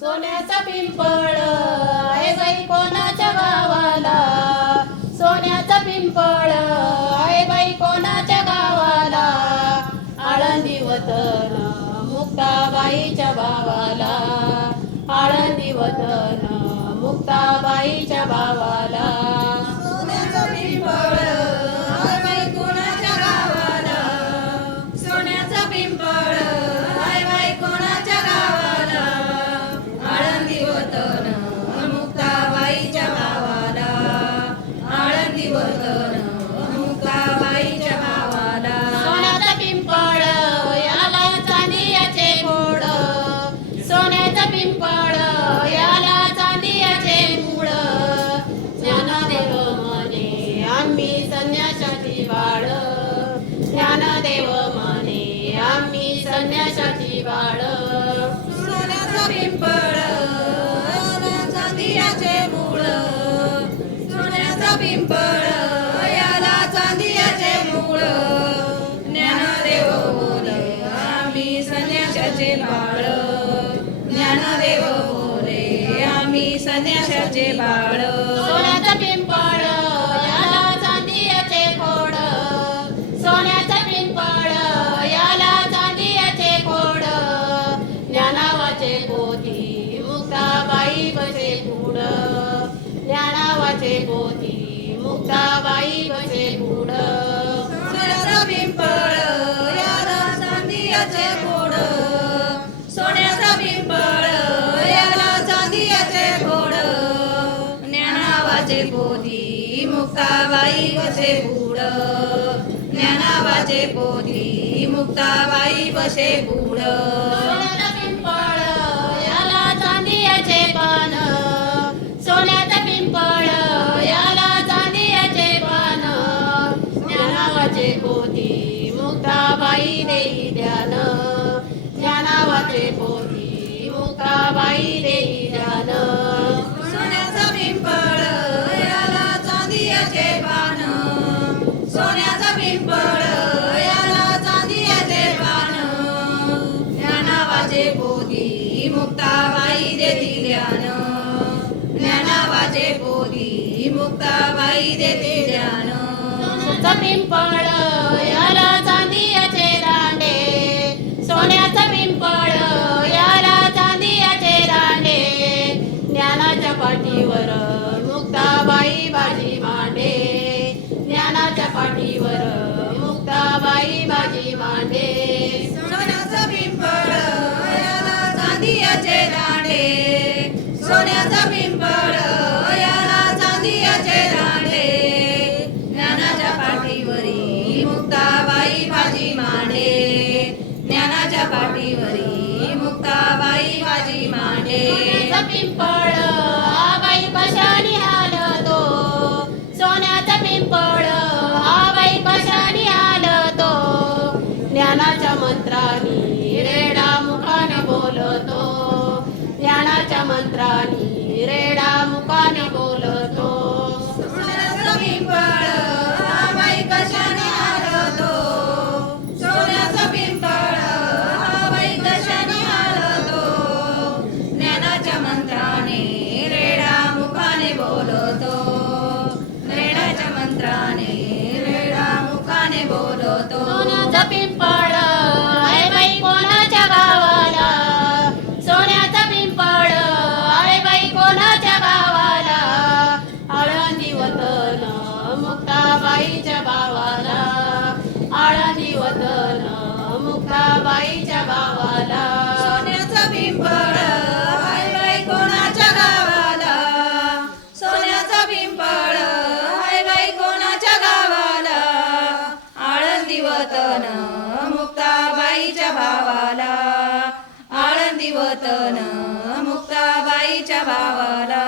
सोन्याचा पिंपळ आहे बाई कोणाच्या गावाला, सोन्याचा पिंपळ आहे बाई कोणाच्या गावाला, आळंदी वतन मुक्ताबाईच्या भावाला, आळंदी वतन मुक्ताबाईच्या भावाला. सोन्याचा पिंपळ आहे बाई कोणाच्या गावाला, सोन्याचा पिंपळ आहे बाई कोणाच्या गावाला, आळंदी वतन मुक्ताबाईच्या भावाला, आळंदी वतन मुक्ताबाईच्या भावाला. सोन्याचा पिंपळ याला चांदियाचे मोड, सोन्याचा पिंपळ याला चांदियाचे मूळ, ज्ञानदेव म्हणे आम्ही संन्याशाची वाळ, ज्ञानदेव म्हणे आम्ही संन्याशाची वाळ. सोन्याचा पिंपळ याला चांदियाचे मूळ, सोन्याचा पिंपळ याला चांदियाचे मूळ, ज्ञानदेव बोले आम्ही संन्याशाचे बाळ, ज्ञानदेव बोले आम्ही संन्याशाचे बाळ. सोन्याचा पिंपळ याला चांदियाचे खोड, सोन्याचा पिंपळ याला चांदियाचे खोड, ज्ञानावाचे पोथी मुक्ताबाई बसे पुढ, ज्ञानावाचे पोथी मुक्ताबाई बसे पुढ. सोन्याचा पिंपळ याला चांदियाचे खोड, सोन्याचा पिंपळ याला चांदियाचे खोड, ज्ञानावाचे पोथी मुक्ताबाई बसे पुढ, ज्ञानावाचे पोथी मुक्ताबाई बसे पुढ. सोन्याचा पिंपळ याला चांदियाचे पान, सोन्याचा पिंपळ याला चांदियाचे पान, ज्ञानावाचे पोथी मुक्ताबाई देई ध्यान, ज्ञानावाचे पोथी मुक्ताबाई देई ध्यान. सोन्याचा पिंपळ याला चांदियाचे पान, सोन्याचा पिंपळ याला चांदियाचे पान, ज्ञानावाचे पोथी मुक्ताबाई देती ध्यान, ज्ञानावाचे पोथी मुक्ताबाई देती ध्यान. सोन्याचा पिंपळ याला चांदियाचे दांडे, सोन्याचा पिंपळ याला चांदियाचे दांडे, ज्ञानाच्या पाठीवर मुक्ताबाई बाजी मांडे, ज्ञानाच्या पाठीवर मुक्ताबाई बाजी मांडे. सोन्याचा पिंपळ याला चांदियाचे दांडे, सोन्याचा पिंपळ याला चांदियाचे दांडे, ज्ञानाच्या पाठीवरी मुक्ताबाई बाजी मांडे, ज्ञानाच्या पाठीवरी मुक्ताबाई बाजी मांडे. सोन्याचा पिंपळ हा बाई कशाने हालतो, सोन्याचा पिंपळ हा बाई कशाने हालतो, ज्ञानाच्या मंत्रानी रेडा मुखाने बोलतो, ज्ञानाच्या मंत्रानी रेडा मुखाने बोलतो. सोन्याचा पिंपळ हा बाई कशाने हालतो, सोन्याचा पिंपळ हा बाई कशाने हालतो, ज्ञानाच्या मंत्राने रेडा मुखाने बोलतो, रेडाच्या मंत्राने रेडा मुखाने बोलतो. सोन्याचा पिंपळ आहे बाई कोणाच्या गावाला, सोन्याचा पिंपळ आहे बाई कोणाच्या गावाला, आळंदी वतन मुक्ताबाईच्या भावाला, आळंदी वतन मुक्ताबाईच्या भावाला. सोन्याचा पिंपळ हाय बाई कोणाच्या गावाला, सोन्याचा पिंपळ हाय बाई कोणाच्या गावाला, आळंदी वतन मुक्ताबाईच्या भावाला, आळंदी वतन मुक्ताबाईच्या भावाला.